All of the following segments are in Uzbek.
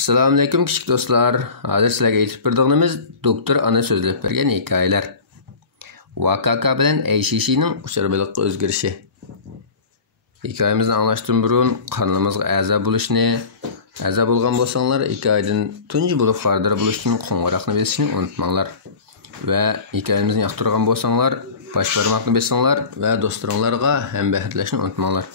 Assalomu alaykum kichik do'stlar. Hozir sizlarga aytib berdiğimiz doktor ana so'zlab bergan hikoyalar. Vakaka bilan ACC'ning ucharbaliqqa o'zgarishi. Hikoyamizni anglashdan burun qarnimizga a'zo bo'lishni, a'zo bo'lgan bo'lsanglar, hikoyadan tunji bo'lib xabardor bo'lishdan qo'ng'iroqni bosishni unutmanglar. Va hikoyamizni yoqtirgan bo'lsanglar, bosh barmoqni bosinglar va do'stlaringizga hambahlashni unutmanglar.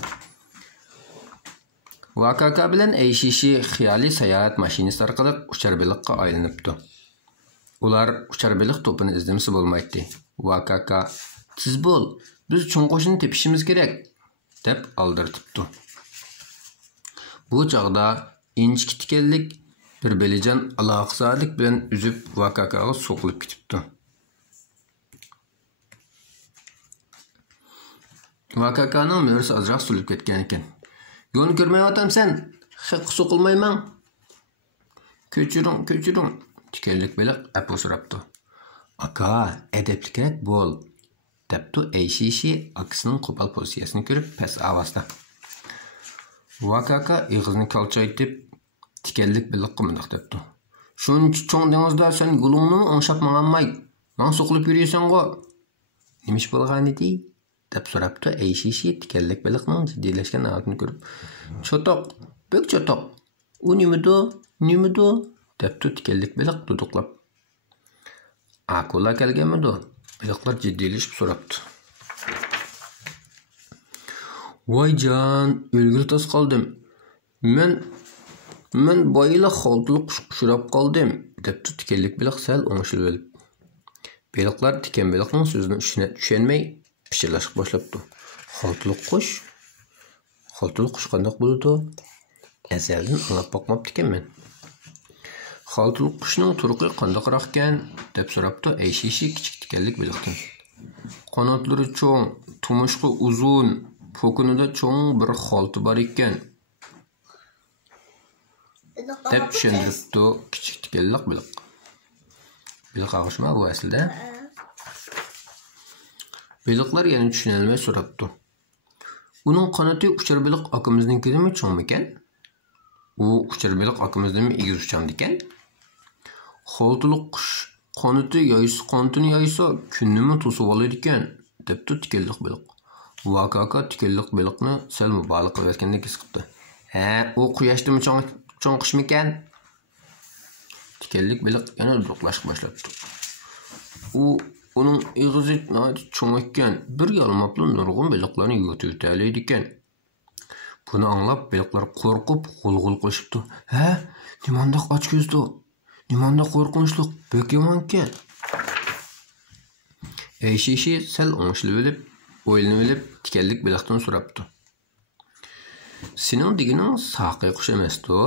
Vakaka bilan ACC xiyoliy sayohat mashinasi orqali ucharbaliqqa aylanibdi. Ular ucharbaliq to'pini izlamasa bo'lmaydi. Vakaka, "Siz bo'l, biz cho'nqo'shni tepishimiz kerak" deb aldirtibdi. Bu chog'da inchki tikanlik bir belijon aloqsizlik bilan uzib Vakakaga so'qilib ketibdi. Vakakaning mo'risi azroq sulib ketgan ekan. "Yo'lni ko'rmayapsan, haq so'qilmayman." Ko'chiring. Tikanlik beliq apu so'rabdi. "Aka, adabli kerak bo'l" debdi ACC akasining qo'pol pozitsiyasini ko'rib past ovozda. Vakaka og'zini kalchaytib tikanlik beliqqa mundoq debdi. "Shuncha cho'ng dengizda sen yo'lingni o'ngshab mang'anmay, men so'qilib yuraysan-ku. Nima ish bo'lgan edi?" deb so'rabdi ACC tikanlik beliqning jiddiylashgan holatini ko'rib. "Chotoq, bek chotoq. U nimadu?" debdi tikanlik beliq duduqlab. "Akula kelganmidi?" beliqlar jiddiylashib so'rabdi. "Voy jon, o'lgir tos qoldim. Men boyila xoltili qush ushirab qoldim" debdi tikanlik beliq sal o'ngishilib olib. Beliqlar tikan beliqning so'zini tushunmay pichirlashib boshlabdi. Xoltili qush qandoq bo'ladi? Azaldan anglab boqmabdi ekanman. "Xoltili qushning turqi qandoqroq ekan?" deb so'rabdi ACC kichik tikanlik beliqdan. "Qanotlari cho'ng, tumushqi uzun, po'kinida cho'ng bir xolti bor ekan" deb tushuntiribdi kichik tikanlik beliq. Beliq og'ishma bu aslida. Beliqlar yana tushunolmay so'rabdi. "Uning qanoti ucharbaliq akamiznikidimi cho'ngmikan?" "U ucharbaliq akamizdan egiz uchamdi ekan. Xoltili qush qanotini yoysa kunnimi to'sib oladi ekan" debdi tikanlik beliq. Vakaka tikanlik beliqni sal mubolag'a qilayotgandek his qildi. "Ha, u quyoshdimi cho'ng qushmikan?" Tikanlik beliq yana duduqlashga boshladi. Uning eg'izi cho'ng ekan, bir yalmabli nurg'un beliqlarni yutib o'taydi ekan. Buni anglab beliqlar qo'rqib g'ulg'ul qilishibdi. "Ha, nimandoq ochko'zdi? Nimandoq qo'rqinchli, bek yomon ekan." ACC sal o'ngishilib o'ylanib tikanlik beliqdan so'rabdi. "Sening deganing saqiy qush emas-ku?"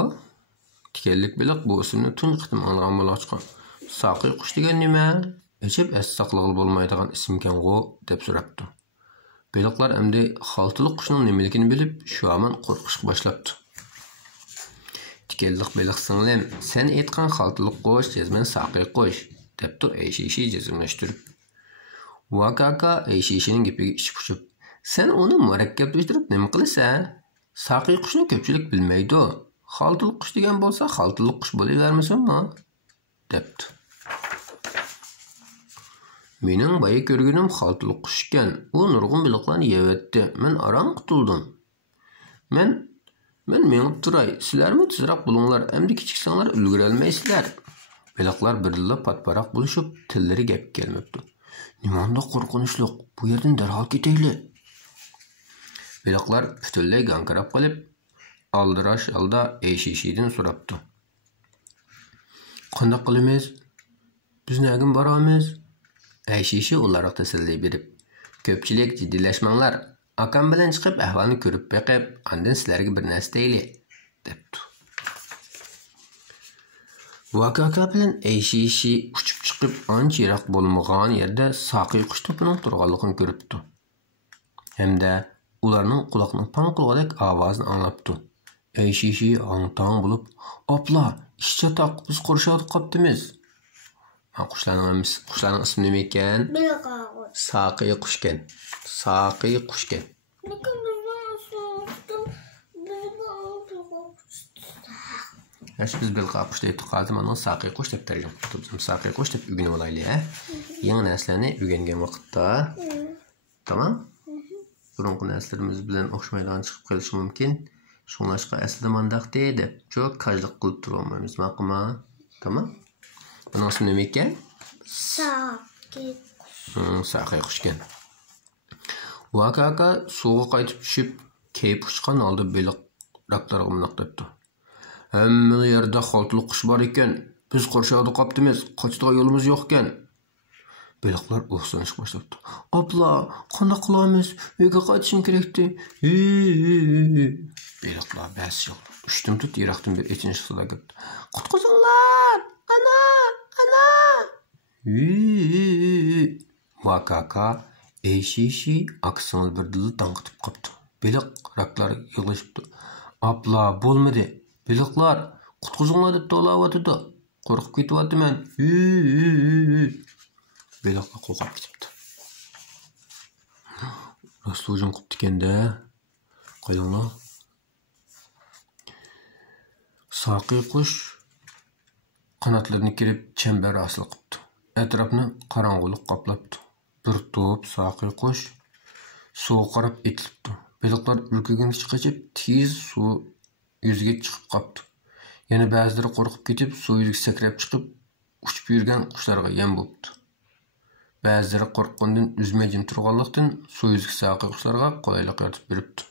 Tikanlik beliq bu ismni tunji qitim anglagan bo'lmoqchi. "Saqiy qush degan nima? Ajab as-saqlig'i bo'lmaydigan ism-ku" deb so'rabdi. Beliqlar endi xoltili qushning nimaligini bilib, shu aman qo'rqishga boshlabdi. "Tikanlik beliq singlim, sen aytgan xoltili qush jazman saqiy qush" debdi ACC jazmlashtirib. Vakaka ACCning gapiga ichib pushib, "Sen uni murakkablashtirib nima qilasan? Saqiy qushni ko'pchilik bilmaydi. Xoltili qush degan bo'lsa, xoltili qush bo'lavermasinmi?" debdi. "Mening boya ko'rganim xoltili qush ekan. U nurg'un beliqlarni yevatdi. Men aram qutuldim. Men menib turay. Sizlarmi tezroq bo'linglar. Endi kichiksanglar ulgura olmaysizlar." Beliqlar birla patparaq bo'lishib, tillari gap kelmabdi. "Nimandoq qo'rqinchli. Bu yerdan darhol ketaylik." Beliqlar butunlay gankirab qolib, aldirash alda ACC'dan so'rabdi. "Qanday qilamiz? Biz nagin boramiz?" ACC ularga tasalli berib, "Ko'pchilik jiddiylashmanglar. Akam bilan chiqib ahvolni ko'rib beqib, ondan sizlarga bir narsa deylik" debdi. Vakaka bilan ACC uchib chiqib ancha yiroq bo'lmagan yerda saqiy qush to'pining turganligini ko'ribdi. Hamda ularning quloqning pang qilgandek ovozini anglabdi. ACC hang-tang bo'lib, "Opla, ish chatoq, biz qurshab qoptimiz." Qushlarning ismi nima ekan? Saqiy qushkan. Saqiy qushkan. Yaş biz belqa qush deb qoldi, mana saqiy qush deb tarjim qilib, biz saqiy qush deb o'rganib olaylik, ha. Yangi narsalarni o'rgangan vaqtda, tamam? Burunqi narsalarimiz bilan o'xshamaydigan chiqib qolishi mumkin. Shunlashqa aslida mandaq deydi. Çok kajliq qilib turolmaymiz, ma'qulmi? Tamam? Buning ismi nima ekan? Saqiy qush. Saqiy qush ekan. Vakaka suvga qaytib tushib, keyip uçqan oldi beliq raklarga mundoq debdi. Hamma yerda xaltli qush bor ekan, biz qo'rshog'da qopdimiz, qochadigan yo'limiz yo'q ekan. Beliqlar o'xsanish boshlabdi. Abla, qanday qilamiz? Uyga qaytishim kerakdi. Beliqlar bas yo'q. Ushtim tut yiroqdan bir echinish sula ketdi. Qutqizinglar! Ana! Ana! Vakaka eşişi aksını bir dili dangıtıp kaptı. Beliq raklar yığılışıptı. Abla bolmadı. Beliqlar qutquzinglar deb to'lavatıdı. Qo'rqib ketyapman. Beliqlar qo'rqib ketibdi. Rostla hujum qilibdi ekanda. Qo'yinglar. Saqiy qush qanotlarini kirib chambar asli qilibdi. Etrafni qorong'ulik qoplabdi. Bir top saqiy qush suv qarab etilibdi. Beliqlar urkigan chiqib tez suv yuziga chiqib qopdi. Yana ba'zilari qo'rqib ketib, suv yuziga sakrab chiqib, uchib yurgan qushlarga yem bo'libdi. Ba'zilari qo'rqqandan uzmajin turganlikdan suv yuziga saqiy qushlarga qulaylik yaratib beribdi.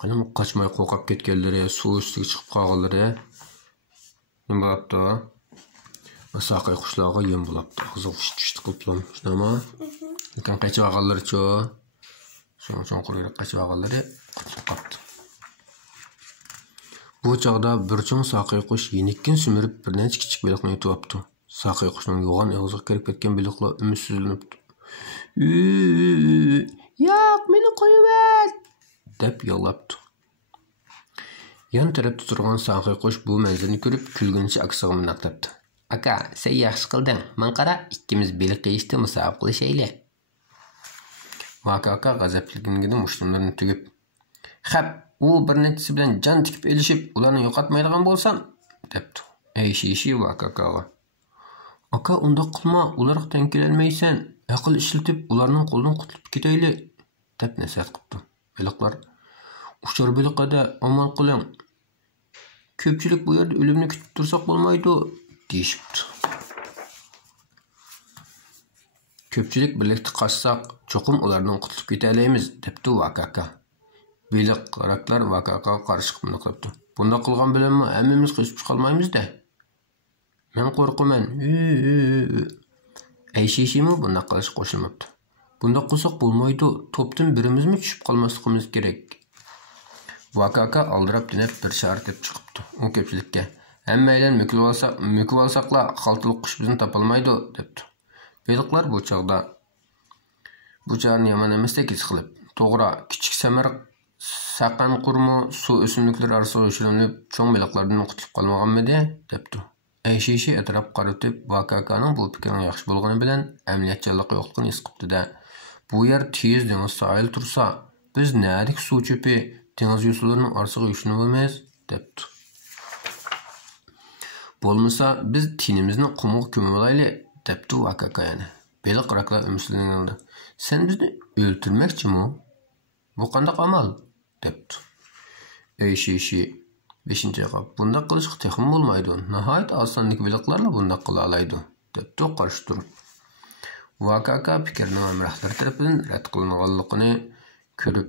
Qani qochmay qo'rqib ketganlari, suv ustiga chiqib qolganlari nima bo'libdi? Saqiy qushlarga yem bo'libdi. Hozir qush qilibdi. Shunami? Lekin qaychib olganlar-chi? So'ng qo'rqib qaychib olganlari qutulib qoldi. Bu chog'da bir cho'ng saqiy qush yenikkin sumirib bir necha kichik beliqni yutibdi. Saqiy qushning yo'g'on og'ziga kirib ketgan beliqlar umidsizlanibdi. "Yo'q, meni qo'yib ber!" deb yig'labdi. Yan tarafda turgan saqiy qush bu manzilni ko'rib kulgunicha aksiga minaqtabdi. "Aka, sen yaxshi qilding. Men qara, ikkimiz beliq yeyishda musobaqa qilishaylik." Vakaka g'azablanganidan mushtumlarini tugib, "Xap, u bir nechasi bilan jon tikib elishib, ularni yo'qotmaydigan bo'lsam," debdi. Ayshi Vakakaga. "Aka, undoq qilma, ularga teng kelolmaysan. Aql ishlatib, ularning qo'lidan qutulib ketaylik," deb nasihat qildi. Beliqlar, "Uchar beliqada amal qiling. Ko'pchilik bu yerda o'limni kutib tursak bo'lmaydi," deyishibdi. "Ko'pchilik birlikda qochsak, cho'qim ulardan qutulib ketalaymiz," debdi Vakaka. Beliq raklar Vakakaga qarshi chiqib qolibdi. "Bunda qilgan bilanmi hammamiz qochib chiqolmaymiz-da. Men qo'rqaman." Ayshishimi bunda qilish qo'shilmabdi. "Bunda qilsak bo'lmaydi, topdan birimizmi tushib qolmasligimiz kerak." Vakaka aldirab dinib bir shart deb chiqibdi. U ko'pchilikka, "Hammaylar mukib olsaqlar, xaltliq qush bizni topolmaydi," debdi. Beliqlar bu chog'da bu chorni yomon emasdek his qilib, "To'g'ri, kichik samiriq saqan qurmi suv o'simliklari orasiga uchirilib, cho'ng beliqlardan qutulib qolmaganmidi?" debdi. Ayshi atrof qaratib, Vakakaning bu fikrining yaxshi bo'lgani bilan amaliyotchanlik yo'qligini his qildi-da. "Bu yer tez dengiz sohil tursa, biz nadik suv cho'pi dengiz yusularining orasiga yushinib olmaymiz," debdi. "Bo'lmasa, biz tinimizni qumga ko'mib olaylik," debdi Vakaka yana. Beliq raklar umidsizlanadi. "Sen bizni o'ltirmoqchimi? Bu qanday amal?" debdi. Ayshi 5-qab. "Bunda qilishga texim bo'lmaydi. Nihoyat osonlik beliqlarla bunda qila oladi," debdi qarshi turib. Vakaka fikrning hamrohlari tarafidan rad qilinganligini ko'rib,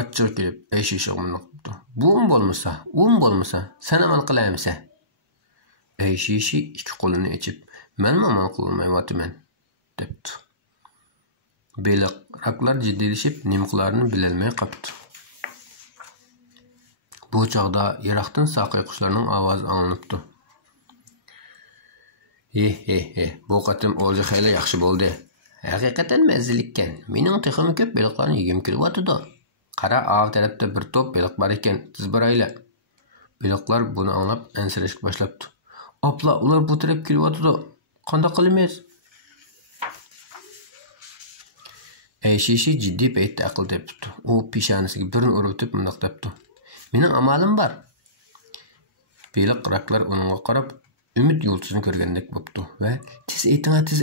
achchiq kelib, Ayshi qildi. "Bu bo'lmasa, sen amal qilamsan?" Ayshi ikki qo'lini ochib, "Men amal qilmayapman," debdi. Beliq raklar jiddiylashib, nima qilarini bilolmay qoldi. Bu chog'da yiroqdan saqiy qushlarning ovozi anglanibdi. Bu qatim o'zi xeyli yaxshi bo'ldi. Haqiqatan mazali ekan. Mening texim ko'p beliqlarni yegim kelyapti. Qara, av tarafda bir to'p beliq bor ekan, tiz boraylar." Beliqlar buni anglab ansirashga boshlabdi. "Abla, ular bu taraf kelyapti. Qanday qilamiz?" Ayshi jiddiy paytda aql debdi. U peshonasiga birini urib mundoq debdi. "Mening amalim bor. Beliq raklar onunğa qarab, ümid yultuzunu ko'rgandek bo'pti va "Tez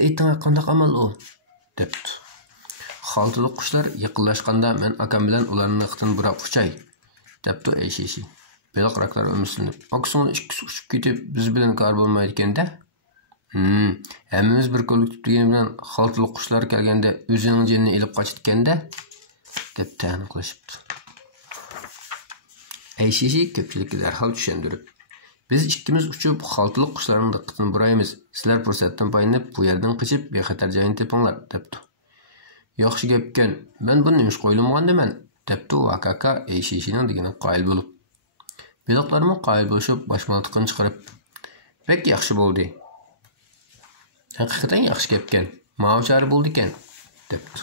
ayting, qanday amal u?" debdi. Xaltılık qushlar yaqinlashganda men akam bilan ularni iqtin burab uchay, debdi Ayşeşi. Beliq raklar ümitsinib, "Aksini ikkisi uchib ketib, biz bilan kar bo'lmaydi ekanda?" Hammamiz bir ko'llik tutgani bilan xaltılık qushlar kelganda o'zining jinini ilib qochitganda, deb ta'min qilishibdi. Ayşeşi ko'pchilikka darhol tushundirib, "Biz ikkimiz uchib xaltılık qushlarning diqqatini buraymiz. Sizlar fursatdan foydalanib bu yerdan qochib bexatar joyni topinglar", debdi. "Yaxshi gap ekan. Men buni nima qo'yilmaganman", debdi Vakaka Ayşeşining degani qoyil bo'lib. Beliqlarmi qoyil bo'lib boshmaltiqini chiqarib, "Bek yaxshi bo'ldi. Haqiqatan yaxshi gap ekan. Ma'ochari bo'ldi ekan", debdi.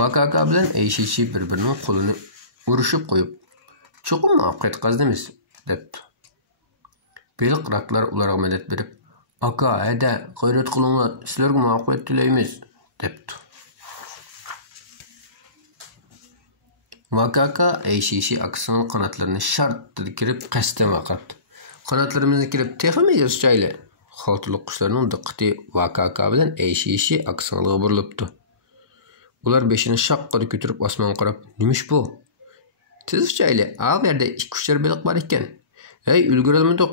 Vakaka bilan Ayşeşi bir-birining qo'lini urishib qo'yib, "Cho'qim muvaffaqiyat qazdimiz", debdi. Beliq raklar ularga madad berib, "Aka, hada, g'ayrat qilinglar, sizlarga muvaffaqiyat tilaymiz", debdi. Vakaka Ayşeşi akasining qanotlarini shartda kirib qasddan vaqatdi. "Qanotlarimizni kirib texmi yurishayli". Xaltılık qushlarning diqqati Vakaka bilan Ayşeşi akasiga burilibdi. Ular beshini shaqqada ko'tarib osmonga qarab, "Nimish bu?" "Tez uchayli, a yerda ikki uchar beliq bor ekan. Ey, ulgurolmadik,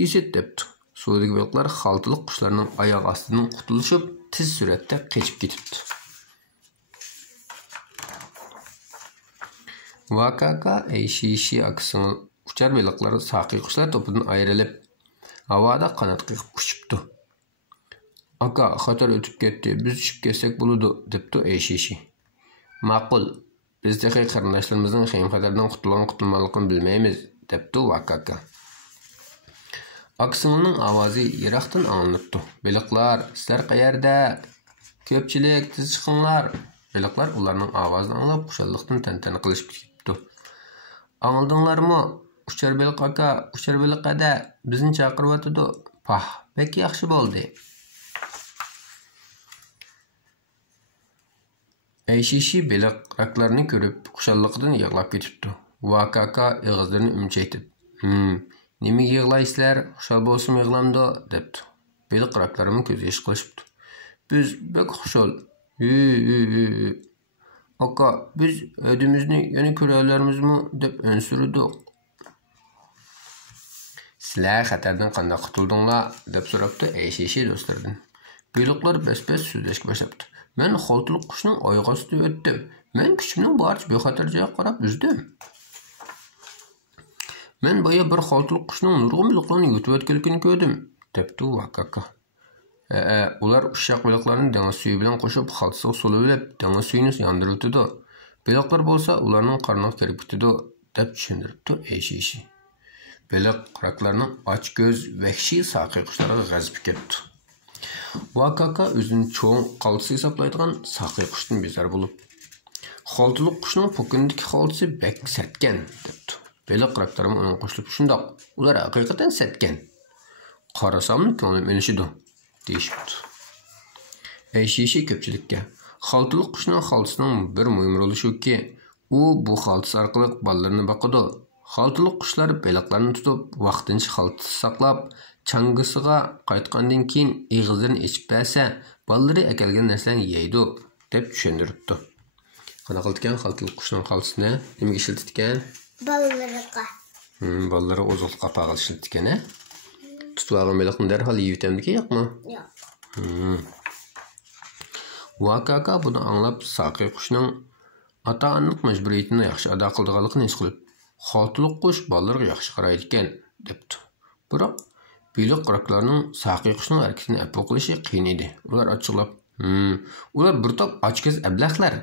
isit", debdi. Suvdagi beliqlar xaltılık qushlarning oyoq ostidan qutulishib, tez suratda qochib ketibdi. Vakaka Ayşeşi akasining uchar beliqlar saqiy qushlar to'pidan ayrilib, havoda qanot qilib uchibdi. "Aka, xatar o'tib ketdi. Biz tushib ketsak bo'ladi", debdi Ayşeşi. "Ma'qul. Biz texnik qarindoshlarimizning xatardan qutulmaganligini bilmaymiz", debdi Vakaka. Akasining ovozi yiroqdan anglanibdi. "Beliqlar, sizlar qayerda? Ko'pchilik tez chiqinglar." Beliqlar ularning ovozini anglab xushallikdan tantana qilishib ketibdi. "Angladinglarmi? Uchar beliq aka, uchar beliq ada, bizni chaqiryotdi. Pah, bek yaxshi bo'ldi." Ayşeşi beliq raklarni ko'rib xushallikdan yig'lab ketibdi. Vakaka og'izlarini umchaytib, "Nimaga yig'laysizlar? Xushal bo'lsam yig'lamdi", debdi. Beliq raklarimning ko'zi yosh qilishibdi. "Biz bek xushal. Aka, biz ödümüzni yana ko'ralarimizmi?" deb o'nsurdik. "Sizlar xatardan qanday qutuldinglar?" deb so'rabdi Ayşeşi do'stlaridan. Beliqlar bas-bas so'zlashga boshlabdi. "Men xaltılık qushning oyoq ostidan o'tdim. Men kuchimning boricha bexatar joyga qarab uzdim. Men boya bir xaltılık qushning nurg'un beliqlarni yutayotganligini ko'rdim", debdi Vakaka. Ular ushshaq beliqlarni dengiz suvi bilan qo'shib xaltasiga solib olib, dengiz suyini yondiribdi. Beliqlar bo'lsa ularning qorniga kirib ketdi, deb tushuntiribdi Ayşeşi. Beliq raklarning ochko'z vahshiy saqiy qushlarga g'azib ketdi. Vakaka o'zini cho'ng qaltisi hisoblaydigan saqiy qushdan bezar bo'lib, "Xaltılık qushning po'kindagi xaltisi bek satgan", debdi. Beliq raklarimi uning qo'shilib, "Shundoq, ular haqiqatan satgan. Qarasamni ko'nglim elishidi", deyishibdi. Ayşeşi ko'pchilikka xaltılık qushning xaltisining bir muhim roli shuki, u bu xaltis orqali bolalarni boqadi. Xaltılık qushlar beliqlarni tutib, vaqtincha xaltis saqlab, changisiga qaytgandan keyin og'izlarini ichib bersa, bolalari akalgan narsalarni yeydi, deb tushuntiribdi. Qanaqa qilgan xaltılık qushning xaltisini nimaga ishlatgan? Ballarga. Bolalar oziq qapağı ishlatgan, a? Tutib olgan beliqni darhol yeyib o'tamdiki, yo'qmi? Yo'q. Vakaka buni anglab, saqiy qushning ota-onalik majburiyatini yaxshi ado qilganligini his qilib, "Xaltılık qush bolalarga yaxshi qaraydi ekan", debdi. Biroq beliq raklarning saqiy qushning harakatini afv qilishi qiyin edi. Ular ochiqlab, "Ular bir top ochko'z ablahlar.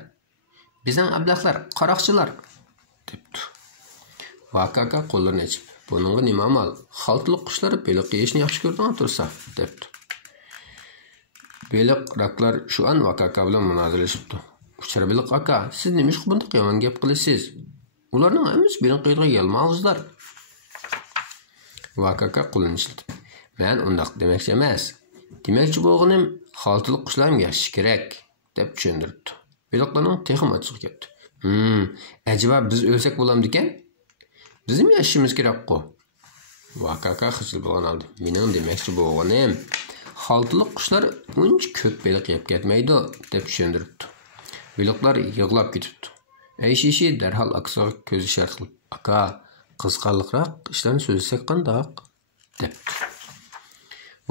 Bizning ablahlar, qaroqchilar", debdi. Vakaka qo'llarini ochib, "Buningga nima amal? Xaltılık qushlar beliq yeyishni yaxshi ko'radigan tursa", debdi. Beliq raklar shu an Vakaka bilan munoziralashibdi. "Uchar beliq aka, siz nima ish bunday yomon gap qilasiz? Ularning hammasi beliq qiydiga yelmag'izlar". Vakaka qo'lini ishlatib, "Men undaq demoqchi emas. Demoqchi bo'lganim, xaltılık qushlarga yaxshi kerak", deb tushuntiribdi. Beliqlarning texim ochiq ketdi. "Acaba biz o'lsak bo'lamdi ekan? Bizim yaşımız kerak-ku". Vakaka xijil bo'lgan oldi. Mening demoqchi bo'lganim, xaltliq qushlar uncha ko'p baliq yeb ketmaydi deb tushundiribdi. Baliqlar yig'lab ketibdi. Ayşişi darhol akasiga ko'z ishora qilib, "Aka, qizqanliqroq ishlarni so'zlasak qandoq?" debdi.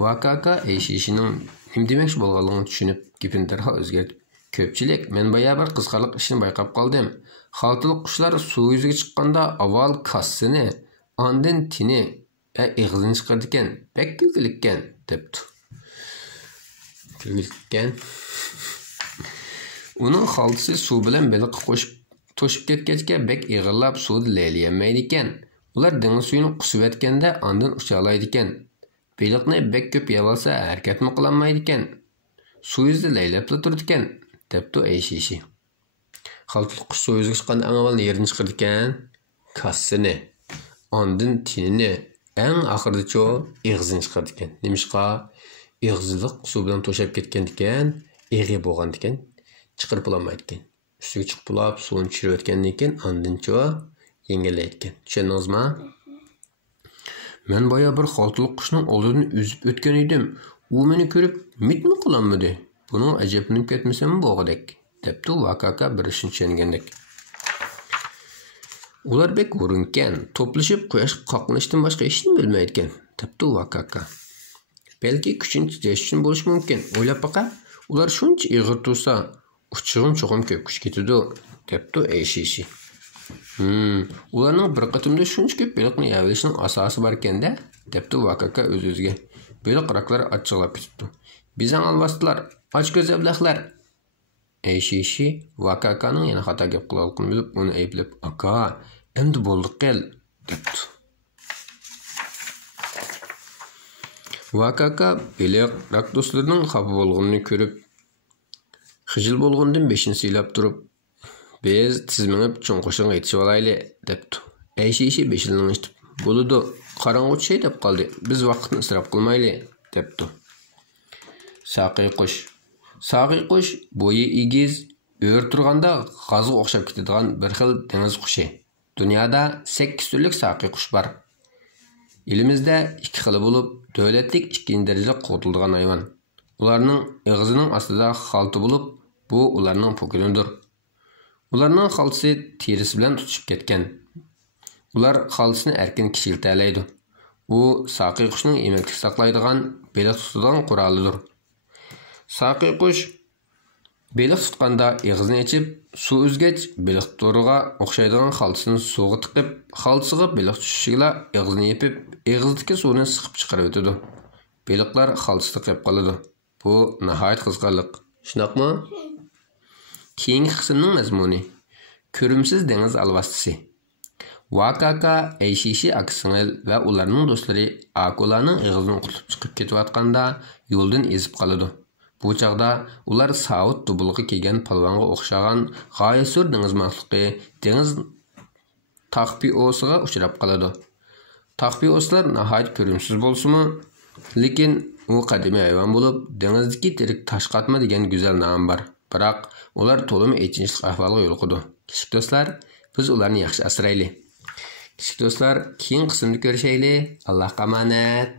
Vakaka Ayşişining nima demoqchi bo'lganligini tushunib, gapini darhol o'zgartirib, "Ko'pchilik, men boya bir qizqanliq ishni bayqab qoldim. Xaltliq qushlar suv yuziga chiqqanda avval kassini, ondan tini ig'zini chiqardi ekan, bek kulgilikkan" debdi. Kulgilikkan. Uning xaltisi suv bilan baliqqa qo'shib to'shib ketgachga bek ig'irlab suvda laylayamaydi ekan. Ular dengiz suyini qusib etganda ondan ucha oladi ekan. Baliqni bek ko'p yeb olsa harakatmi qilolmaydi ekan. Suv yuzida laylabla turdi ekan, debdi Ayşişi. Xaltliq qush suv yuziga chiqqanda eng avval yerini chiqardi ekan, kassini, ondan tinini, eng oxirida ig'zini chiqardi ekan. Nimishqa? Ig'ziliq suv bilan to'shab ketgan ekan, eg'i bo'lgan ekan, chiqarib olmaydi ekan. Üstüge chiqib bulab, suvini tushirib o'tgandan keyin ondan yengillaydi ekan. Tushundingizmi? Men boya bir xaltliq qushning oldidan uzib o'tgan edim. U meni ko'rib, mitmi qilamidi? Buning ajablanib ketmasam bo'g'idek, debdi Vakaka bir ishni tushungandek. Ular bek uringan, to'plashib quyosh qoqnashdan boshqa ishni bilmaydi ekan, debdi Vakaka. Balki kuchini tejash uchun bo'lishi mumkin. O'ylab baqa, ular shuncha ig'ir tursa, uçuğum çoğum köp kuş getirdi, debdi Ayşişi. Ularning bir qatimda shuncha ko'p baliqni yeyishning asosi bor ekan-da, debdi Vakaka o'z-o'ziga. Baliq raqlari achchiqlab ketibdi. Bizang alvastlar, ochko'z ablahlar. Ayşişi Vakakaning yana xato gap qilganligini bilib, uni ayblab, "Aka, endi bo'ldik qel", debdi. Vakaka baliq raq do'stlarining xafa bo'lganini ko'rib, xijil bo'lgandan beshini siylab turib, "Biz tizminib cho'nqishga yetishib olayli", debdi. Ayşişi beshini yetib, "Bo'ladi, qorong'u tushey deb qoldi. Biz vaqtni isrof qilmayli", debdi. Saqiy qush bo'yi egiz, o'r turganda g'azga o'xshab ketadigan bir xil dengiz qushi. Dunyoda 8 turlik saqiy qush bor. Elimizda 2 xili bo'lib, davlatlik 2-chi darajada qo'tiladigan hayvon. Ularning ig'zining ostida xalti bo'lib, bu ularning pokunidir. Ularning xaltisi terisi bilan tutishib ketgan. Ular xaltisini erkin kishiltalaydi. U saqiy qushning emaklik saqlaydigan, baliq tutadigan qurolidir. Saqiy qush baliq tutganda ig'zini ochib, suv uzgach, baliq to'riga o'xshaydigan xaltisini suvga tiqib, xaltisiga baliq tushishiga ig'zini yepib, ig'zdagi suvni siqib chiqarib o'tadi. Baliqlar xaltisida qolib qoladi. Bu nihoyat qizg'anliq. Shunaqmi? Keyingi qismning mazmuni ko'rimsiz dengiz alvastisi. Vakaka Ayşişi aksingil va ularning do'stlari akulaning ig'zidan qutulib chiqib ketayotganda yo'ldan ezib qoladi. Bu chaqda ular Saud dubulga kelgan palvonga o'xshagan g'oyasur dengiz maxluqi dengiz taqpiosiga uchrab qoladi. Taqpioslar nihoyat ko'rimsiz bo'lsa-mu, lekin u qadimiy hayvon bo'lib, dengizdagi tirik toshqatma degan go'zal nom bor. Biroq ular to'liq echinchilik ahvolga yo'liqadi. Kichik do'stlar, biz ularni yaxshi asraylik. Kichik do'stlar, keyin qismda ko'rishaylik. Allohga omonat.